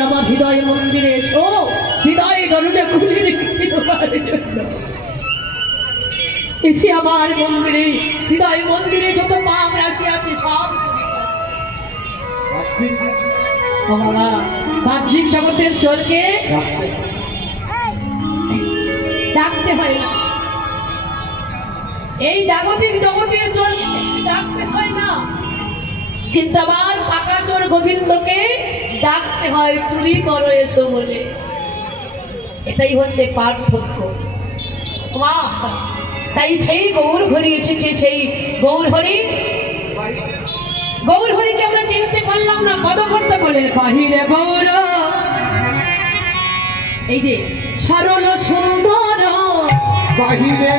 তোমরা আমার হৃদয় মন্দিরে এসো, হৃদয় দরজা খুলে রেখেছি তোমার জন্য। এসে আমার মন্দিরে, হৃদয় মন্দিরে যত পাপ রাশি আছে সব বাবা বাহ্যিক জগতের চোরকে ডাকতে হয় না, এই জাগতিক জগতের চোর ডাকতে হয় না, কিন্তু আমার পাকা চোর গোবিন্দকে ডাকতে হয় চুরি করো এসো বলে। এটাই হচ্ছে পার্থক্য। তাই সেই গৌর হরি এসেছে, সেই গৌর হরি, গৌর হরিকে আমরা চিনতে পারলাম না। পদকর্তা বলে বাহিরে গৌর, এই যে সরল সুন্দর বাহিরে